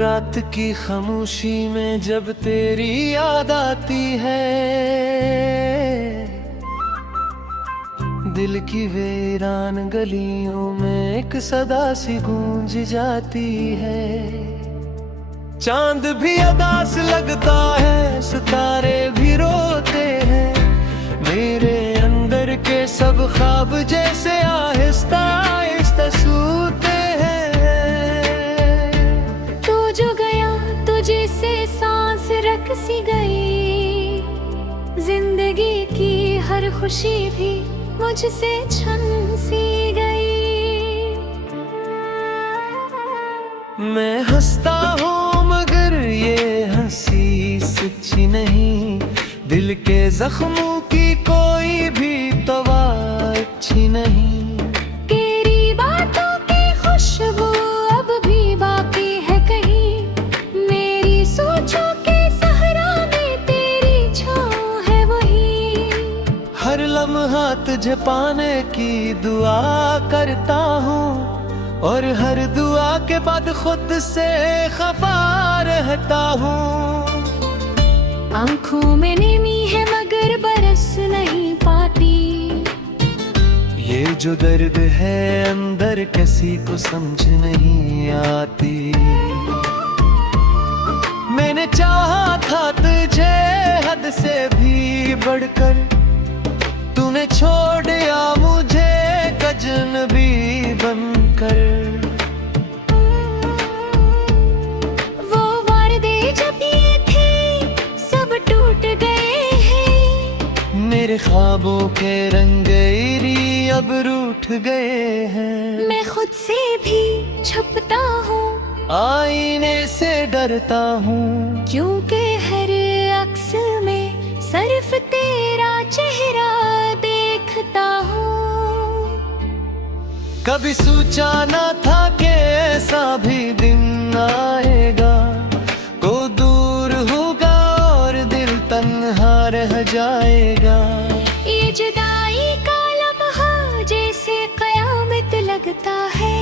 रात की खामोशी में जब तेरी याद आती है, दिल की वीरान गलियों में एक सदा सी गूंज जाती है। चांद भी अदास लगता है, सितारे भी रोते हैं, मेरे अंदर के सब ख्वाब जैसे आहिस्ता आहिस्ता सूते हैं। तू जो गया तुझे से सांस रख सी गई, जिंदगी की हर खुशी भी मुझसे छन सी गई। मैं हंसता हूँ मगर ये हंसी सच्ची नहीं, दिल के जख्मों की कोई भी दवा अच्छी नहीं। तेरी बातों की खुशबू अब भी बाकी है कहीं, मेरी सोचों के सहरा में तेरी छाँव है वही। हर लम्हा तुझे पाने की दुआ करता हूँ, और हर दुआ के बाद खुद से खफा रहता हूँ। आंखों में नेमी है मगर बरस नहीं पाती, ये जो दर्द है अंदर किसी को समझ नहीं आती। मैंने चाहा था तुझे हद से भी बढ़कर, तूने छोड़ दिया मुझे अजनबी बनकर। वो वादे जब ये थे सब टूट गए हैं, मेरे ख्वाबों के रंगेरी अब रूठ गए हैं। मैं खुद से भी छुपता हूँ, आईने से डरता हूँ, क्योंकि हर अक्स में सिर्फ तेरा चेहरा देखता हूँ। कभी सोचा न था कि ऐसा भी दिन आएगा, को दूर होगा और दिल तन्हा रह जाएगा। ये जुदाई का लम्हा जैसे कयामत लगता है,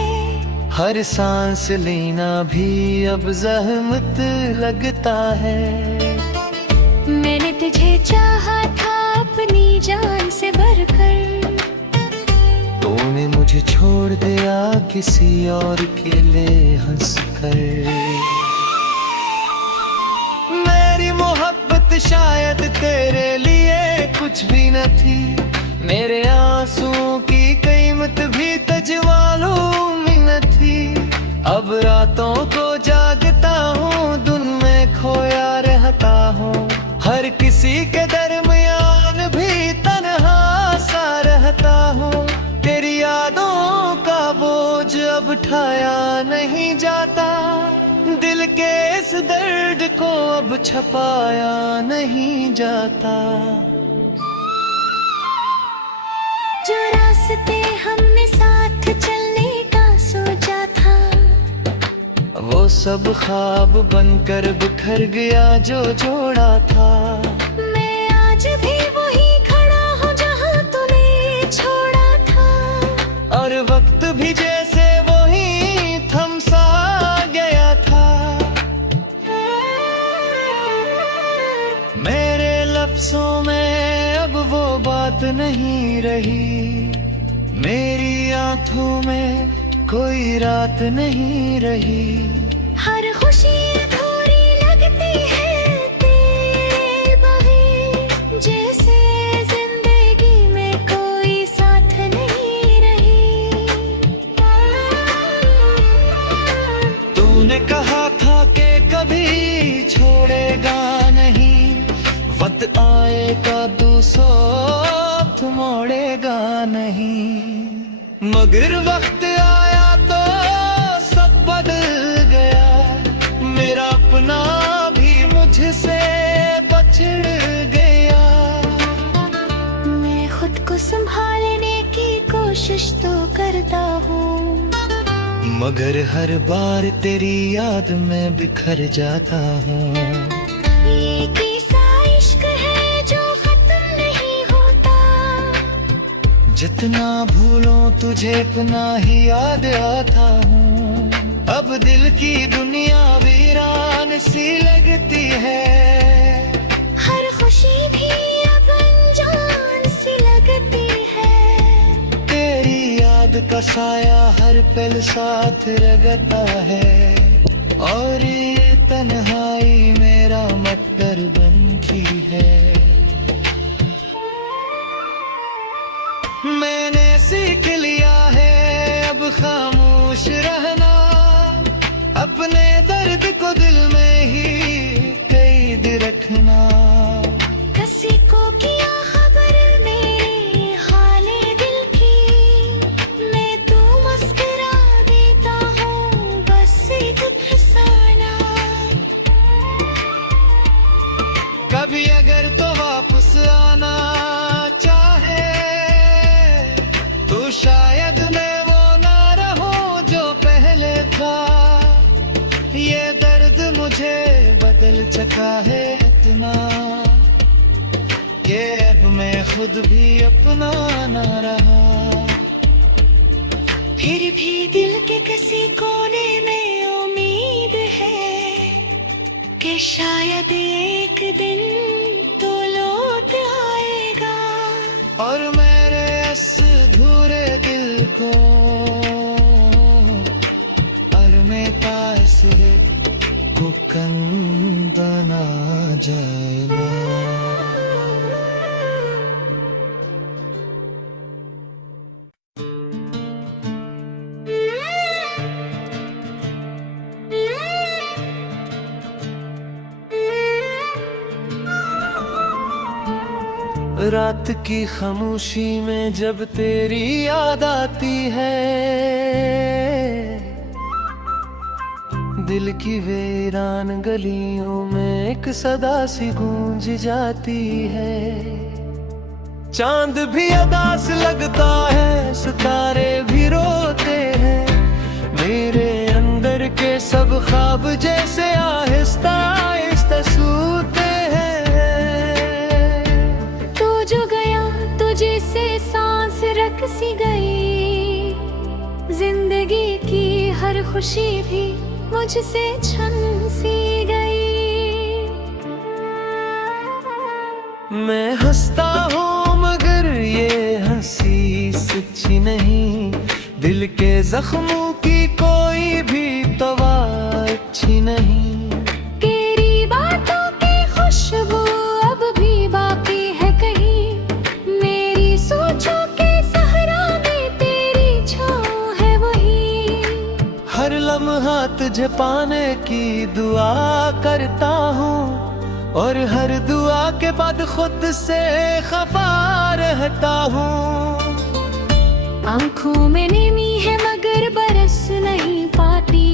हर सांस लेना भी अब ज़हमत लगता है। मैंने तुझे चाहा था अपनी जान से भरकर, तूने मुझे छोड़ दिया किसी और के लिए हंसकर। मेरी मोहब्बत शायद तेरे लिए कुछ भी न थी, मेरे आंसुओं की कीमत भी तजवालों में न थी। अब रातों को जागता हूँ, दिन में खोया रहता हूँ, हर किसी के दरमियान भी तन्हा सा रहता हूँ। तेरी यादों का बोझ अब उठाया नहीं जाता, दिल के इस दर्द को अब छपाया नहीं जाता। जो रास्ते हमने साथ चलने का सोचा था, वो सब ख्वाब बनकर बिखर गया जो जोड़ा था। मैं आज भी वही खड़ा हूँ जहाँ तूने छोड़ा था, और वक्त भी जैसे वही थम सा गया था। मेरे लफ्ज़ों में अब वो बात नहीं रही, मेरी आंखों में कोई रात नहीं रही। हर खुशी अधूरी लगती है तेरे बगैर, जैसे जिंदगी में कोई साथ नहीं रही। तूने कहा था कि कभी छोड़ेगा नहीं, वक्त आएगा दूसरा मोड़ेगा नहीं। मगर वक्त आया तो सब बदल गया, मेरा अपना भी मुझसे बछड़ गया। मैं खुद को संभालने की कोशिश तो करता हूँ, मगर हर बार तेरी याद में बिखर जाता हूँ। ये कैसा इश्क है जो खत्म नहीं होता, जितना भूलो तुझे उतना ही याद आता हूँ। अब दिल की दुनिया वीरान सी लगती है। हर खुशी भी अब अनजान सी लगती है। तेरी याद का साया हर पल साथ रगता है, और ये तन्हाई मेरा मकदर बनती है। मैंने सीख लिया है अब खामोश रहना, अपने दर्द को दिल में ही कैद रखना। किसी को किया खबर मेरे हाले दिल की, मैं तो मुस्कुरा देता हूँ बस एक फसाना। कभी अगर तो वापस आना चाहे, तो शायद मैं वो ना रहूं जो पहले था। ये दर्द मुझे बदल चुका है इतना, कि अब मैं खुद भी अपना ना रहा। फिर भी दिल के किसी कोने में उम्मीद है कि शायद एक दिन तो लौट आएगा। और मेरे इस अधूरे दिल को अरमे तासरे को कंदना जाएगा। रात की खामोशी में जब तेरी याद आती है, दिल की वीरान गलियों में एक सदा सी गूंज जाती है। चांद भी उदास लगता है, सितारे भी रोते हैं, मेरे अंदर के सब ख्वाब जैसे आहिस्ता आहिस्ता सूते हैं। तू जो गया तुझे से सांस रख सी गई, जिंदगी की हर खुशी भी मुझसे छन सी गई। मैं हंसता हूँ मगर ये हंसी सच्ची नहीं, दिल के जख्मों की कोई भी दवा अच्छी नहीं। तेरी बातों की खुशबू अब भी बाकी है कहीं, मेरी सोचों के सहरा में तेरी छाँव है वही। हर लम्हा तुझे पाने की दुआ करता हूँ, और हर दुआ के बाद खुद से खफा रहता हूँ। आंखों में नेमी है मगर बरस नहीं पाती,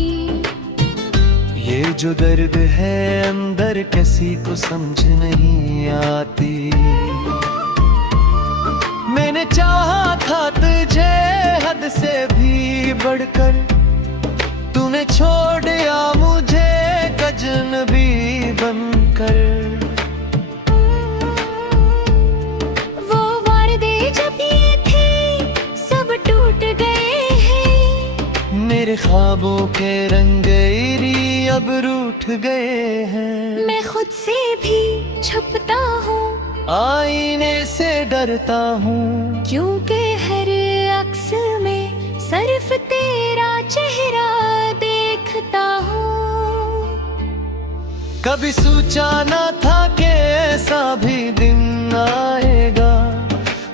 ये जो दर्द है अंदर किसी को समझ नहीं आती। मैंने चाहा था तुझे हद से भी बढ़कर, तूने छोड़ दिया मुझे अजनबी बनकर। वो वादे जब ये थे सब टूट गए हैं, मेरे ख्वाबों के रंगेरी अब रूठ गए हैं। मैं खुद से भी छुपता हूँ, आईने से डरता हूँ, क्योंकि हर अक्स में सिर्फ तेरा चेहरा देखता हूँ। कभी सोचा न था कि ऐसा भी दिन आएगा,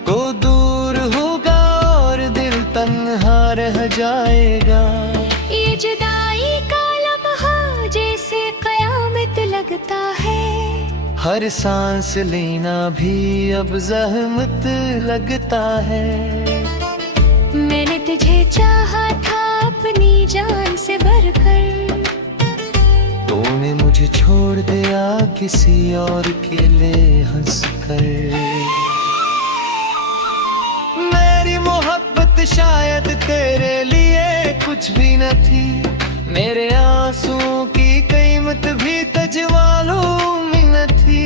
को दूर होगा और दिल तन्हा रह जाएगा। ये जुदाई का लम्हा जैसे कयामत लगता है, हर सांस लेना भी अब ज़हमत लगता है। मैंने तुझे चाहा था अपनी जान से बढ़कर, तूने मुझे छोड़ दिया किसी और के लिए हंसकर। मेरी मोहब्बत शायद तेरे लिए कुछ भी न थी, मेरे आंसुओं की कीमत भी तजवालूं में न थी।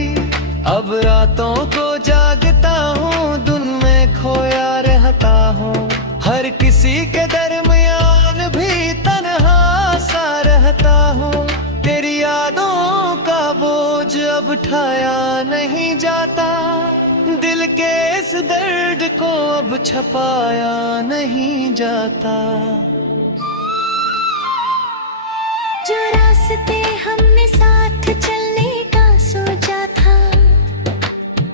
अब रातों को जागता हूँ, दिन में खोया रहता हूँ, हर किसी के दरमियान भी तन्हा उठाया नहीं जाता, दिल के इस दर्द को अब छपाया नहीं जाता। जो रास्ते हमने साथ चलने का सोचा था,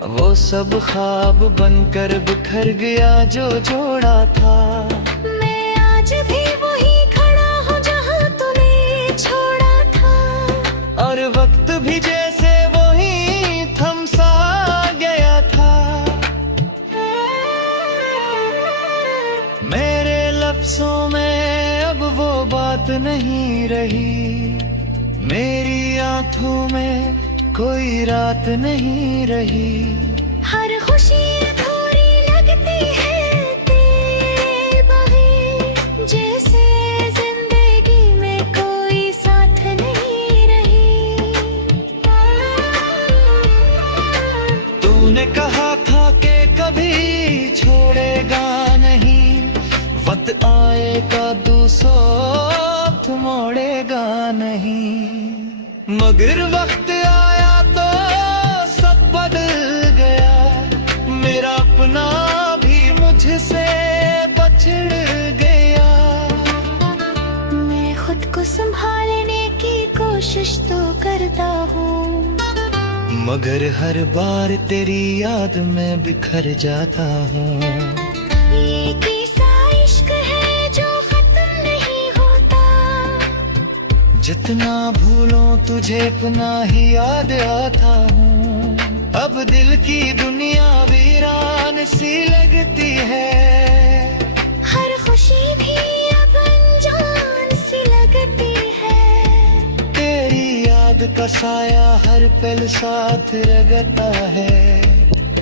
वो सब ख्वाब बनकर बिखर गया जो जोड़ा था। मैं आज भी वही खड़ा हूँ जहाँ तूने छोड़ा था, और वक्त भी जैसे वही थम सा गया था। मेरे लफ्ज़ों में अब वो बात नहीं रही, मेरी आंखों में कोई रात नहीं रही। हर खुशी अधूरी लगती है तेरे बगैर, जैसे जिंदगी में कोई साथ नहीं रही। तूने कहा था कि कभी छोड़ेगा नहीं, वक्त आएगा दूसरा मोड़ेगा नहीं। मगर वक्त आया तो सब बदल गया, मेरा अपना भी मुझसे बछड़ गया। मैं खुद को संभालने की कोशिश तो करता हूँ, मगर हर बार तेरी याद में बिखर जाता हूँ। ये कैसा इश्क है जो खत्म नहीं होता, जितना भूलो तुझे अपना ही याद आता हूँ। अब दिल की दुनिया वीरान सी लगती है, हर खुशी भी अब अनजान सी लगती है। तेरी याद का साया हर पल साथ रगता है,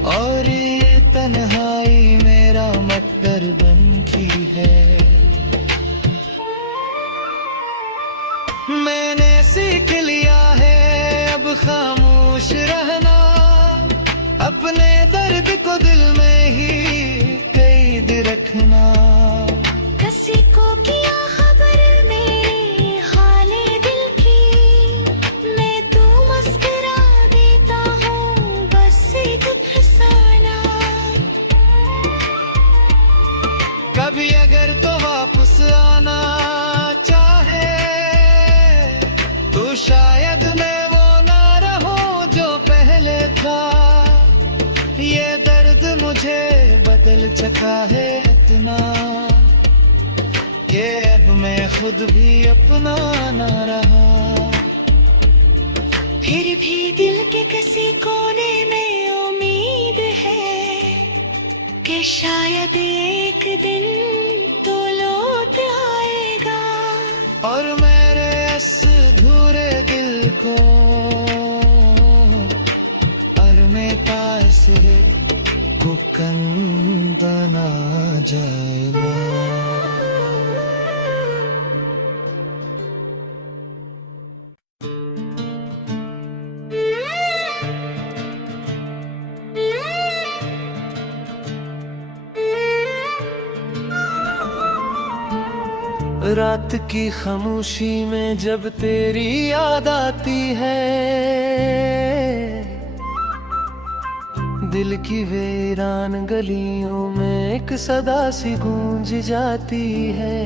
और ये तन्हाई मेरा मकदर बनती है। मैंने सीख लिया है अब खामोश रहना, अपने दर्द को दिल में ही कैद रखना। किसी को किया खबर मेरे हाले दिल की, मैं तो मुस्कुरा देता हूँ बस एक फसाना। कभी अगर तो वापस आना चाहे, तो शायद मैं वो ना रहूं जो पहले था। ये दर्द मुझे बदल चुका है इतना, कि अब मैं खुद भी अपना ना रहा। फिर भी दिल के किसी कोने में उम्मीद है कि शायद एक दिन तो लौट आएगा, और मेरे इस अधूरे दिल को अरमे तासरे को कंदना जाएगा। रात की खामोशी में जब तेरी याद आती है, दिल की वीरान गलियों में एक सदा सी गूंज जाती है।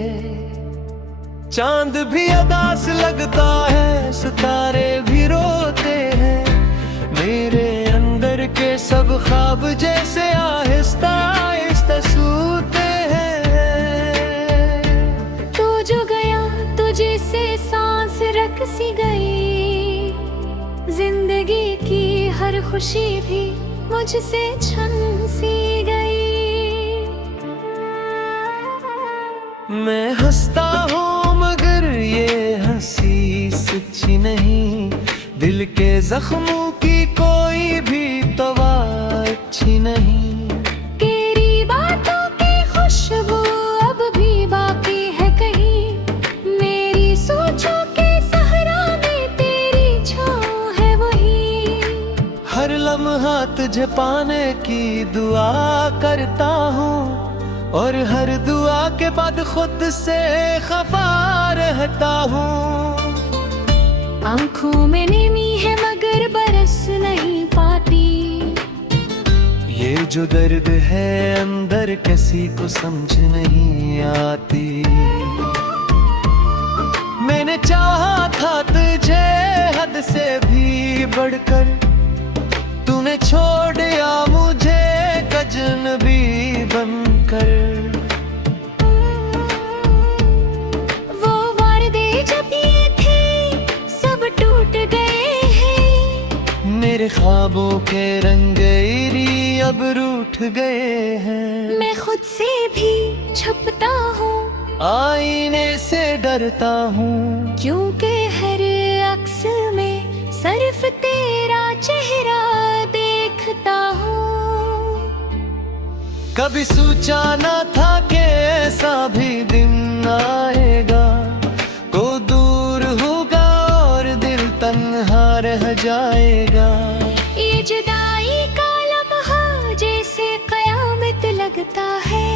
चांद भी अदास लगता है, सितारे भी रोते हैं, मेरे अंदर के सब ख्वाब जैसे आहिस्ता आहिस्ता सूते हैं। तू जो गया तुझे से सांस रख सी गई, जिंदगी की हर खुशी भी मुझसे छन सी गई। मैं हंसता हूँ मगर ये हंसी सच्ची नहीं, दिल के जख्मों की कोई भी दवा अच्छी नहीं। तेरी बातों की खुशबू अब भी बाकी है कहीं, मेरी सोचों के सहरा में तेरी छाँव है वही। हर लम्हा तुझे पाने की दुआ करता हूँ, और हर दुआ के बाद खुद से खफा रहता हूँ। आंखों में नेमी है मगर बरस नहीं पाती। ये जो दर्द है अंदर किसी को समझ नहीं आती। मैंने चाहा था तुझे हद से भी बढ़कर, तूने छोड़ दिया मुझे अजनबी बनकर। वो वादे जब ये थे सब टूट गए हैं। मेरे ख्वाबों के रंगेरी अब रूठ गए हैं। मैं खुद से भी छुपता हूँ, आईने से डरता हूँ, क्योंकि हर अक्स में सिर्फ तेरा चेहरा देखता हूँ। कभी सोचा न था कि ऐसा भी दिन आएगा, को दूर होगा और दिल तन्हा रह जाएगा। ये जुदाई का लम्हा जैसे कयामत लगता है।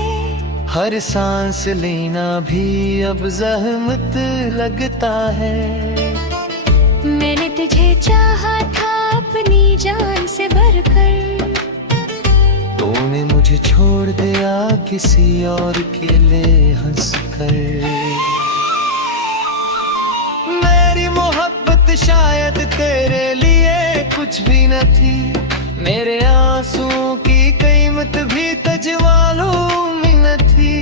हर सांस लेना भी अब ज़हमत लगता है। मैंने तुझे चाहा था अपनी जान से बढ़कर, तूने मुझे छोड़ दिया किसी और के लिए हंसकर। मेरी मोहब्बत शायद तेरे लिए कुछ भी न थी, मेरे आंसुओं की कीमत भी तजवालूं में थी।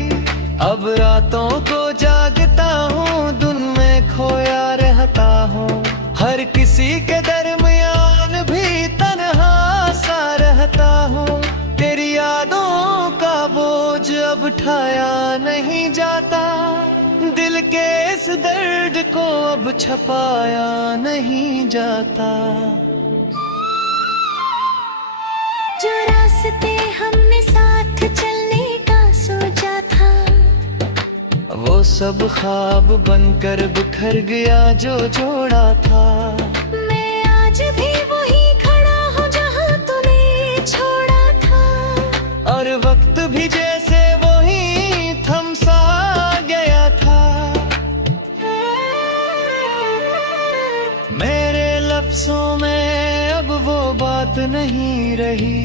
अब रातों को जागता हूँ, दिन में खोया रहता हूँ, हर किसी के दरमियान भी तन्हा सा रहता हूँ। तेरी यादों का बोझ अब उठाया नहीं जाता, दिल के इस दर्द को अब छपाया नहीं जाता। जो रास्ते हमने साथ चलने का सोचा था, वो सब ख्वाब बनकर बिखर गया जो जोड़ा था। मैं आज भी वही खड़ा हूँ जहाँ तूने छोड़ा था, और वक्त भी जैसे वही थम सा गया था। मेरे लफ्जों में अब वो बात नहीं रही,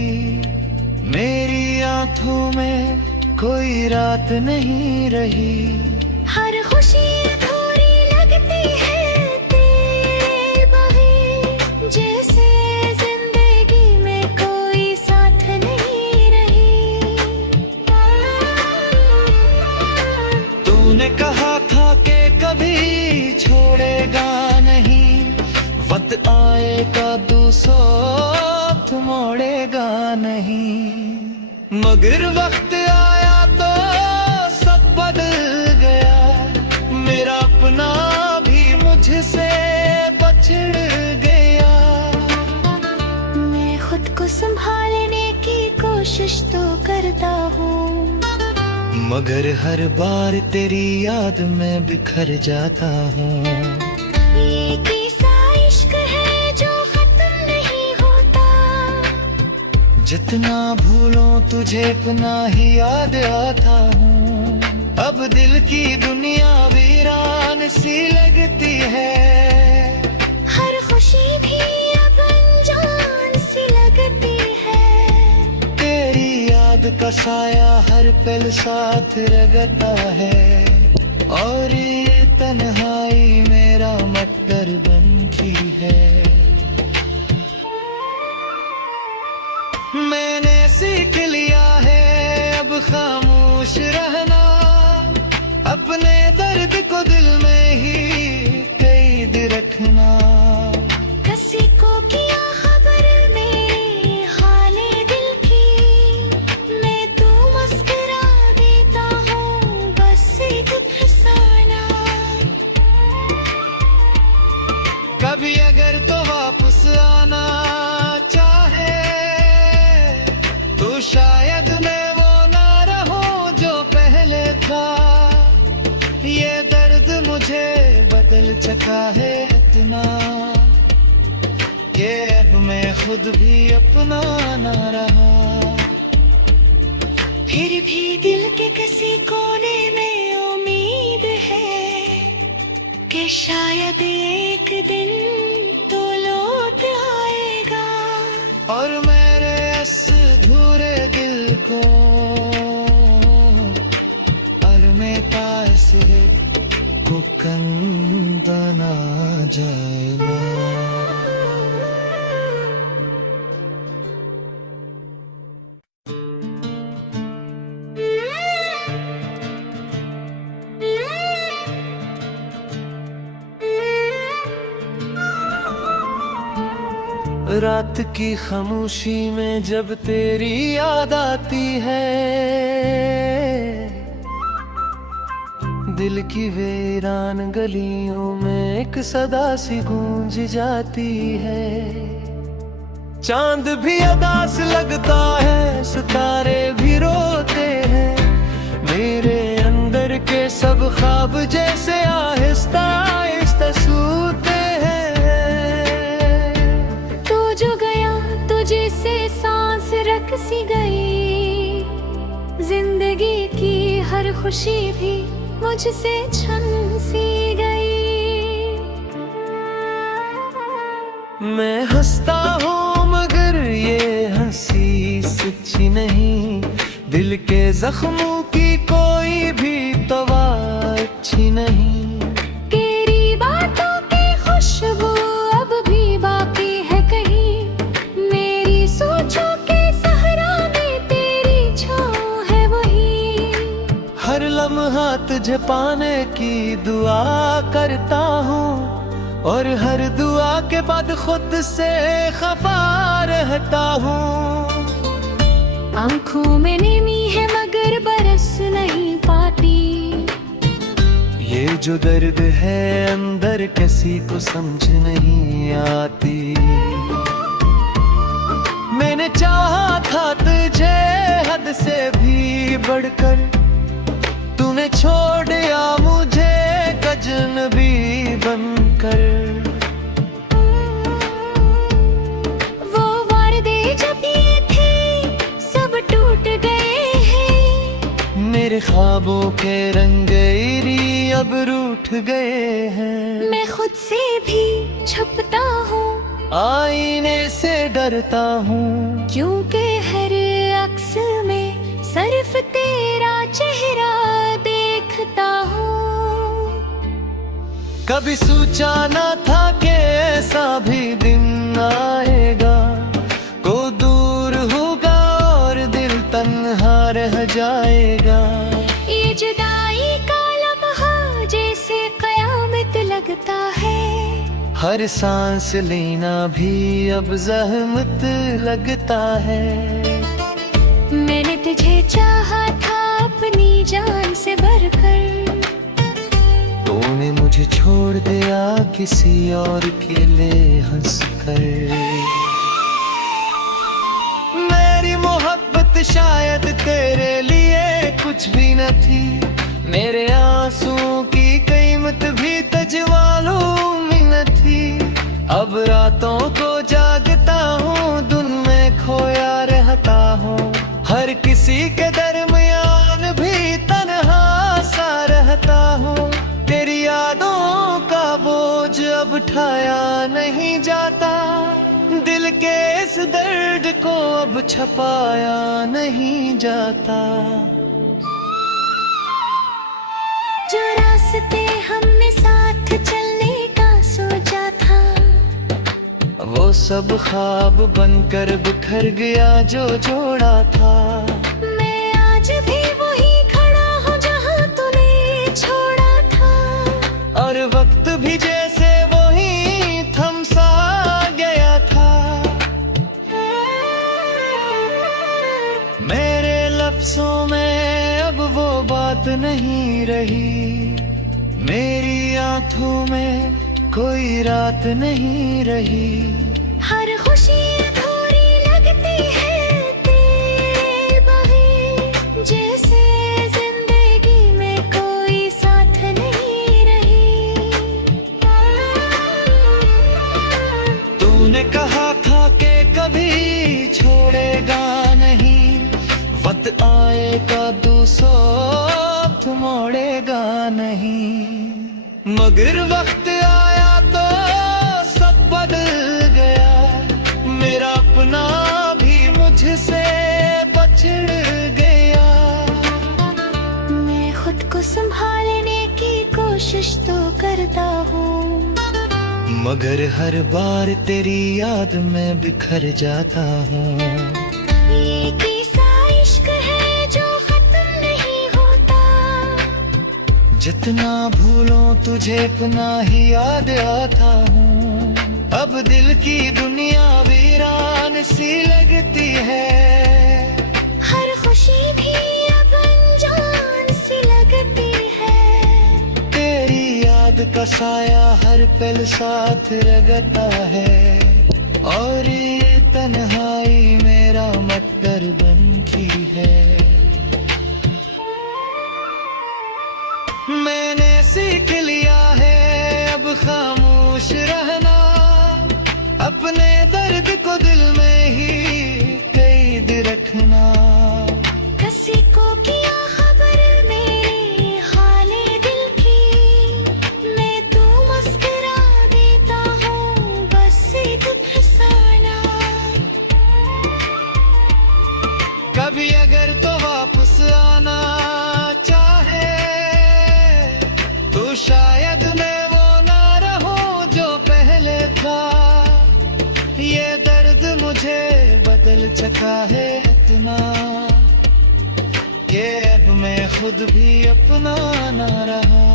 मेरी आंखों में कोई रात नहीं रही। हर खुशी अधूरी लगती है तेरे बगैर, जैसे जिंदगी में कोई साथ नहीं रही। तूने कहा था कि कभी छोड़ेगा नहीं, वक्त आएगा दूसरा मोड़ेगा नहीं। मगर वक्त आया तो सब बदल गया, मेरा अपना भी मुझसे बछड़ गया। मैं खुद को संभालने की कोशिश तो करता हूँ, मगर हर बार तेरी याद में बिखर जाता हूँ। ये कैसा इश्क है जो खत्म नहीं होता। जितना भूलों तुझे अपना ही याद आता हूँ। अब दिल की दुनिया वीरान सी लगती है, हर खुशी भी अब अनजान सी लगती है। तेरी याद का साया हर पल साथ रगता है, और ये तन्हाई मेरा मकदर बनती है। मैंने सीख लिया है अब खामोश रहना, अपने दर्द को दिल में ही कैद रखना। किसी को किया खबर मेरे हाले दिल की, मैं तो मुस्कुरा देता हूँ बस एक फसाना। कभी अगर तो वापस आना चाहे, तो शायद मैं वो ना रहूं जो पहले था। ये दर्द मुझे बदल चुका है इतना, कि अब मैं खुद भी अपना ना रहा। फिर भी दिल के किसी कोने में उम्मीद है कि कि शायद एक दिन तो लौट आएगा और मेरे इस अधूरे दिल को अरमे तासरे को कंदना जाएगा। रात की खामोशी में जब तेरी याद आती है, दिल की वीरान गलियों में एक सदा सी गूंज जाती है। चांद भी उदास लगता है, सितारे भी रोते हैं, मेरे अंदर के सब ख्वाब जैसे आहिस्ता आहिस्ता सूते हैं। तू जो गया तुझे से सांस रख सी गई, जिंदगी की हर खुशी भी मुझसे छन सी गई। मैं हंसता हूँ मगर ये हंसी सच्ची नहीं, दिल के जख्मों की कोई भी दवा अच्छी नहीं। तेरी बातों की खुशबू अब भी बाकी है कहीं, मेरी सोचों के सहरा में तेरी छाँव है वही। हर लम्हा तुझे पाने की दुआ करता हूँ, और हर दुआ के बाद खुद से खफा रहता हूँ। आंखों में नेमी है मगर बरस नहीं पाती, ये जो दर्द है अंदर किसी को समझ नहीं आती। मैंने चाहा था तुझे हद से भी बढ़कर, तूने छोड़ दिया मुझे अजनबी बनकर। वो वादे जब ये थे सब टूट गए हैं, मेरे ख्वाबों के रंगेरी अब रूठ गए हैं। मैं खुद से भी छुपता हूँ, आईने से डरता हूँ, क्योंकि हर अक्स में सिर्फ तेरा चेहरा देखता हूँ। कभी सोचा न था कि ऐसा भी दिन आएगा, को दूर होगा और दिल तन्हा रह जाएगा। ये जुदाई का लम्हा जैसे कयामत लगता है, हर सांस लेना भी अब ज़हमत लगता है। मैंने तुझे चाहा था अपनी जान से बढ़कर, तूने मुझे छोड़ दिया किसी और के लिए हंसकर। मेरी मोहब्बत शायद तेरे लिए कुछ भी न थी, मेरे आंसुओं की कीमत भी तजवालूं में न थी। अब रातों को जागता हूँ, दिन में खोया रहता हूँ, हर किसी के दरमियान भी तन्हा सा रहता हूँ। तेरी यादों का बोझ अब उठाया नहीं जाता, दिल के इस दर्द को अब छपाया नहीं जाता। जो रास्ते हमने साथ चलने का सोचा था, वो सब ख्वाब बनकर बिखर गया जो जोड़ा था। मैं आज भी वही खड़ा हूँ जहाँ तूने छोड़ा था, और वक्त भी जैसे वही थम सा गया था। मेरे लफ्ज़ों में अब वो बात नहीं रही, मेरी आंखों में कोई रात नहीं रही। हर खुशी अधूरी लगती है तेरे बगैर, जैसे जिंदगी में कोई साथ नहीं रही। तूने कहा था कि कभी छोड़ेगा नहीं, वक्त आएगा दूसरा मोड़ेगा नहीं, मगर वक्त आया तो सब बदल गया, मेरा अपना भी मुझसे बछड़ गया। मैं खुद को संभालने की कोशिश तो करता हूँ, मगर हर बार तेरी याद में बिखर जाता हूँ। ये कैसा इश्क है जो खत्म नहीं होता, जितना भूलो तुझे अपना ही याद आता हूँ। अब दिल की दुनिया वीरान सी लगती है, हर खुशी भी अब अनजान सी लगती है। तेरी याद का साया हर पल साथ रगता है, और ये तन्हाई मेरा मकदर बन की है। मैंने सीख लिया है अब खामोश रहना, अपने दर्द को दिल में ही कैद रखना। किसी को किया खबर मेरे हाले दिल की, मैं तो मुस्कुरा देता हूँ बस दुख फसाना। कभी अगर तो वापस आना चाहे, तो शायद मैं वो ना रहूं जो पहले था। ये दर्द मुझे बदल चुका है इतना, कि अब मैं खुद भी अपना ना रहा।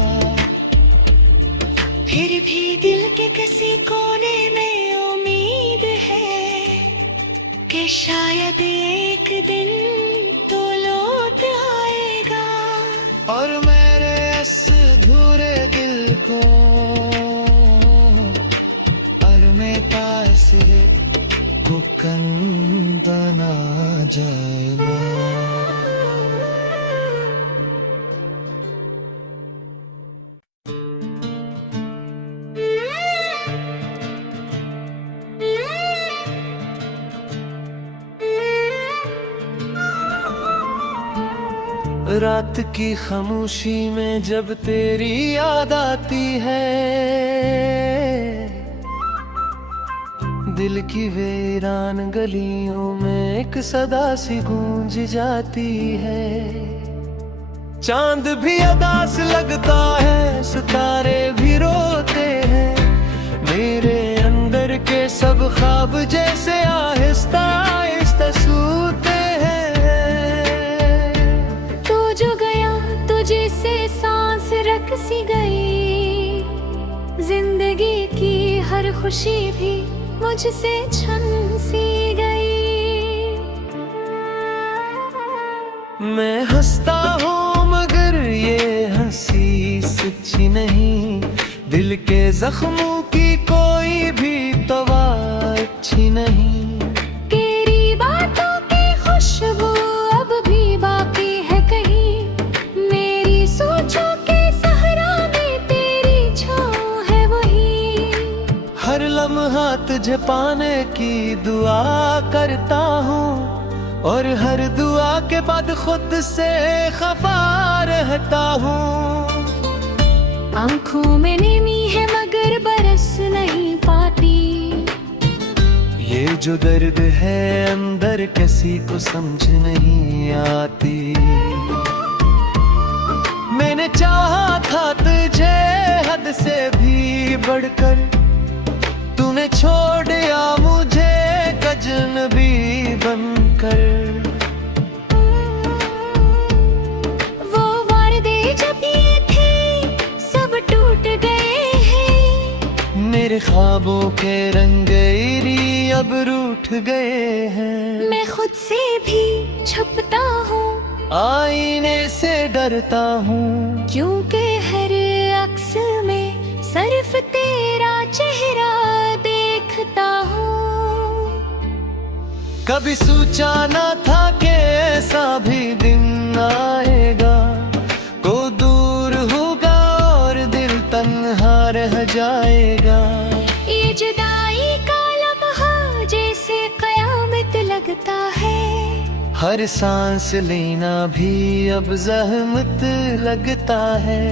फिर भी दिल के किसी कोने में उम्मीद है कि शायद एक दिन तो लौट आएगा, और मेरे इस अधूरे दिल को और में तासरे को कंदना जाएगा। रात की खामोशी में जब तेरी याद आती है, दिल की वीरान गलियों में एक सदा सी गूंज जाती है। चांद भी अदास लगता है, सितारे भी रोते हैं, मेरे अंदर के सब ख्वाब जैसे आहिस्ता आहिस्ता सूते हैं। तू जो गया तुझे से सांस रख सी गई, जिंदगी की हर खुशी भी मुझसे छन सी गई। मैं हंसता हूँ मगर ये हंसी सच्ची नहीं, दिल के जख्मों की कोई भी दवा अच्छी नहीं। तेरी बातों की खुशबू अब भी बाकी है कहीं, मेरी सोचों के सहरा में तेरी छाँव है वही। हर लम्हा तुझे पाने की दुआ करता हूँ, और हर दुआ के बाद खुद से खफा रहता हूँ। आंखों में नमी है मगर बरस नहीं पाती, ये जो दर्द है अंदर किसी को समझ नहीं आती। मैंने चाहा था तुझे हद से भी बढ़कर, तूने छोड़ दिया मुझे अजनबी बनकर। वो वादे जब ये थे सब टूट गए हैं, मेरे ख्वाबों के रंगेरी अब रूठ गए हैं। मैं खुद से भी छुपता हूँ, आईने से डरता हूँ, क्योंकि हर अक्स में सिर्फ तेरा चेहरा देखता हूँ। कभी सोचा न था कि ऐसा भी दिन आएगा, को दूर होगा और दिल तन्हा रह जाएगा। ये जुदाई का लम्हा जैसे कयामत लगता है, हर सांस लेना भी अब जहमत लगता है।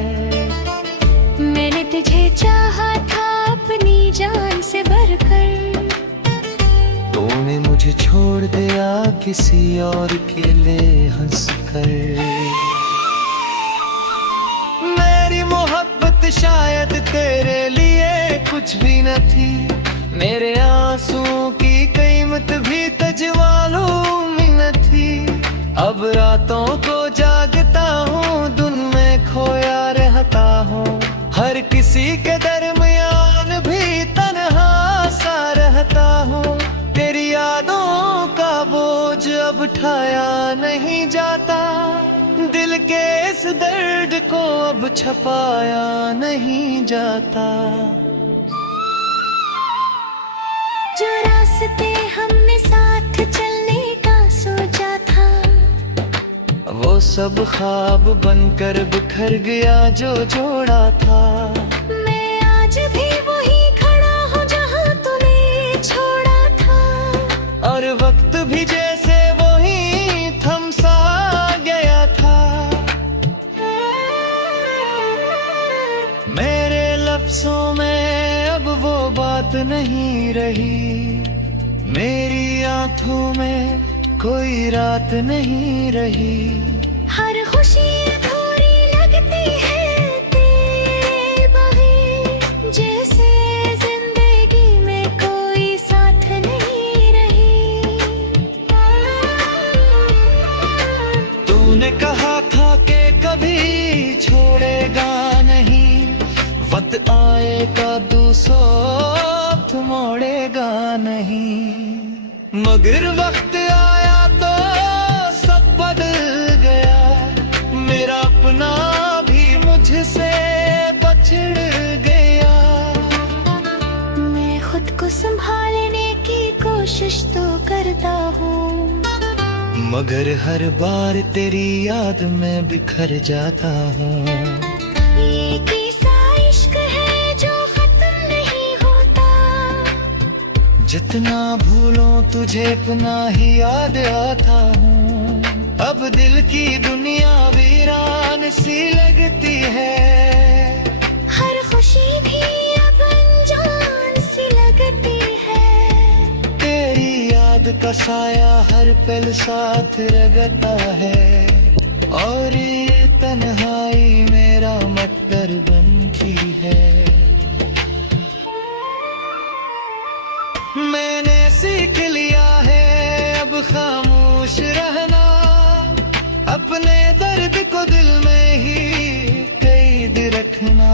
मैंने तुझे चाहा था अपनी जान से बढ़कर, तूने मुझे छोड़ दिया किसी और के लिए हंस कर। मेरी मोहब्बत शायद तेरे लिए कुछ भी न थी, मेरे आंसुओं की कीमत भी तजवालूं में न थी। अब रातों को जागता हूँ, दिन में खोया रहता हूँ, हर किसी के दरमियान भी तन्हा सा रहता हूँ। तेरी यादों का बोझ अब उठाया नहीं जाता, दिल के इस दर्द को अब छपाया नहीं जाता। जो रास्ते हमने साथ चलने का सोचा था, वो सब ख्वाब बनकर बिखर गया जो जोड़ा था। मैं आज भी वही खड़ा हूँ जहाँ तूने छोड़ा था, और वक्त भी जैसे वही थम सा गया था। मेरे लफ्जों में अब वो बात नहीं रही, मेरी आंखों में कोई रात नहीं रही। हर खुशी अधूरी लगती है तेरे बगैर, जैसे जिंदगी में कोई साथ नहीं रही। तूने कहा था कि कभी छोड़ेगा नहीं, वक्त आएगा दूसरा मोड़ेगा नहीं। मगर वक्त आया तो सब बदल गया, मेरा अपना भी मुझसे बछड़ गया। मैं खुद को संभालने की कोशिश तो करता हूँ, मगर हर बार तेरी याद में बिखर जाता हूँ। ये कैसा इश्क है जो खत्म नहीं होता, जितना भूलों तुझे अपना ही याद आता हूँ। अब दिल की दुनिया वीरान सी लगती है, हर खुशी भी अब अनजान सी लगती है। तेरी याद का साया हर पल साथ रगता है, और ये तन्हाई मेरा मटर बनती है। मैंने सीख लिया है अब खामोश रहना, अपने दर्द को दिल में ही कैद रखना।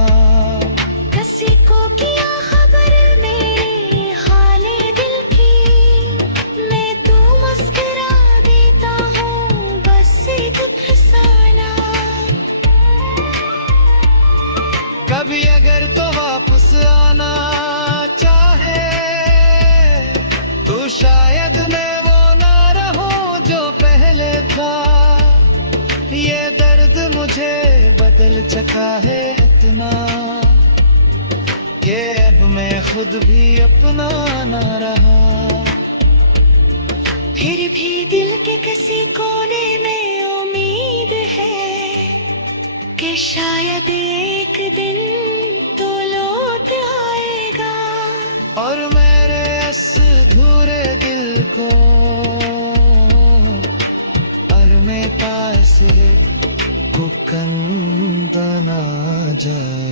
किसी को किया खबर मेरे हाले दिल की, मैं तू मुस्कुरा देता हूँ बस एक फसाना। कभी अगर तो वापस आना चाहे, तो शायद मैं वो ना रहूं जो पहले था। ये दर्द मुझे बदल चुका है इतना, कि अब मैं खुद भी अपना ना रहा। फिर भी दिल के किसी कोने में उम्मीद है कि शायद एक दिन तो लौट आएगा, और मेरे इस अधूरे दिल को और मैं तासरे को कंदना जाए।